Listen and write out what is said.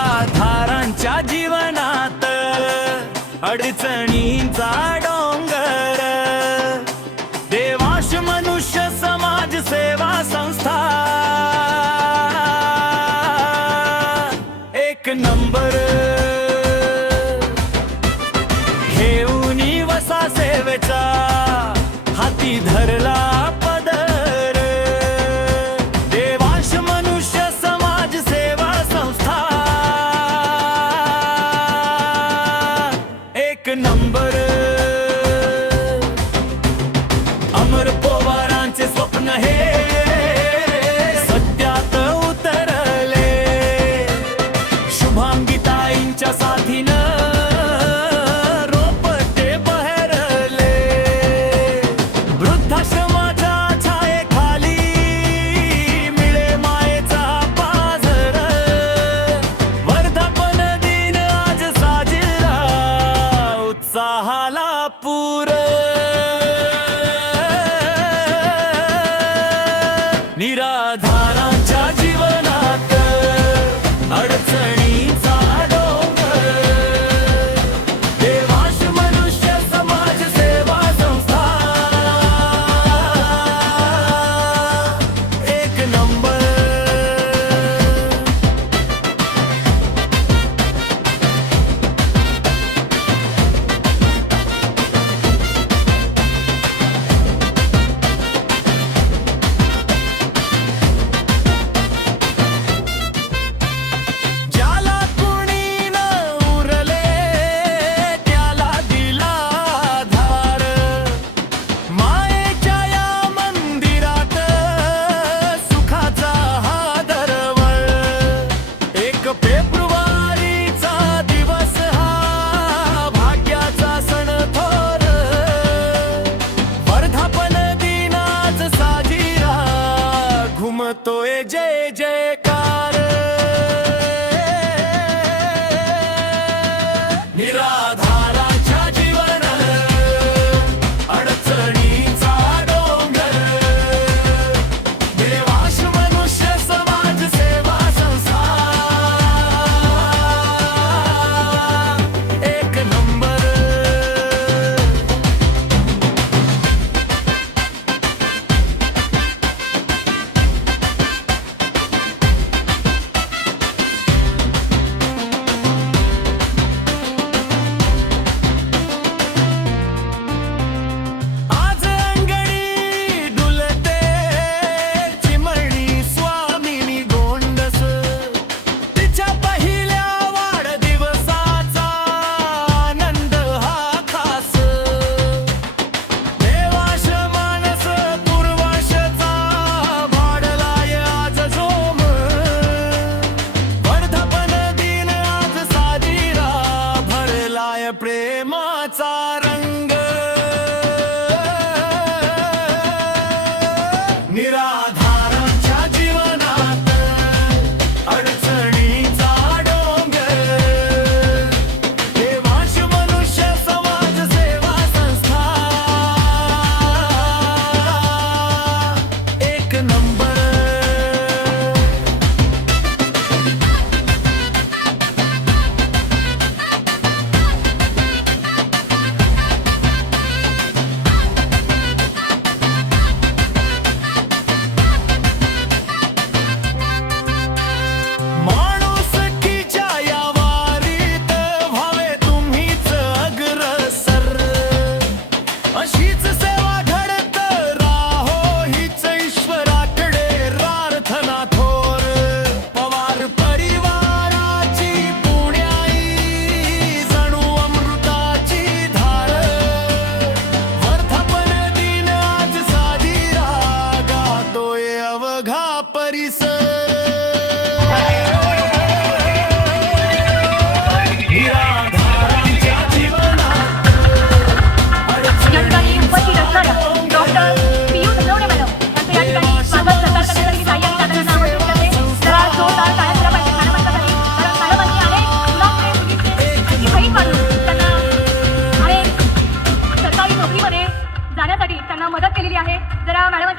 निराधारांच्या जीवनात अडचणींचा डोंगर, देवाश मनुष्य समाज सेवा संस्था एक नंबर, घेऊन वसा सेवेचा हाती धरला पदर, देवांश मनुष्य समाज सेवा संस्था एक नंबर। अमर पवारांचे स्वप्न हे सत्यात उतरले, शुभांगीताईंच्या साथीनं रोपटे बहरले, वृद्धाश्रमाच्या छायेखाली मिळे मायेचा पाझर, वर्धापन दिन आज साजरा उत्साहाला पूर, निराधारांच्या जीवनात अडचणीचा डोंगर, देवांश मनुष्य समाज सेवा संस्था एक नंबर। ज्याला कुणी न उरले त्याला दिला धार, मायेच्या या मंदिरात सुखाचा हा दरवळ, 1 फेब्रुवारीचा दिवस हा भाग्याचा सण थोर, वर्धापन दिनाच साजिरा घुमतोय जय जयकार, निराधारांच्या जीवनात अडचणीचा डोंगर, देवांश मनुष्य समाज सेवा संस्था एक नंबर। आज अंगणी डुलते चिमणी स्वामिनी गोंडस, तिच्या पहिल्या वाढदिवसाचा आनंद हा खास, देवांश मानस पूर्वांशचा भाडलाय आज झोम, वर्धापन दिन आज साजिरा भरलाय प्रेमाचा रंग, निराधारांच्या जीवनात अडचणीचा डोंगर, देवांश मनुष्य समाज सेवा संस्था एक नंबर। माणुसकीच्या या वारीत व्हावे तुम्हीच अग्रसर, अशीच सेवा घडत राहो हीच ईश्वराकडे प्रार्थना थोर, पवार परिवाराची पुण्याई जणू अमृताची धार, वर्धापन दिन आज साजिरा गातोय अवघा परिसर, निराधारांच्या जीवनात या ठिकाणी उपस्थित असणाऱ्या डॉक्टर पियुष नवणे मॅडम यांचं या ठिकाणी स्वागत सत्कार करण्यासाठी साई आणि दादांना आमंत्रित करते। जरा जोरदार टाळ्या झाल्या पाहिजे मॅडमांसाठी, कारण मॅडमांनी अनेक मुलामुळे मुलींची बहीण काढून त्यांना अनेक सरकारी नोकरीमध्ये जाण्यासाठी त्यांना मदत केलेली आहे। जरा मॅडम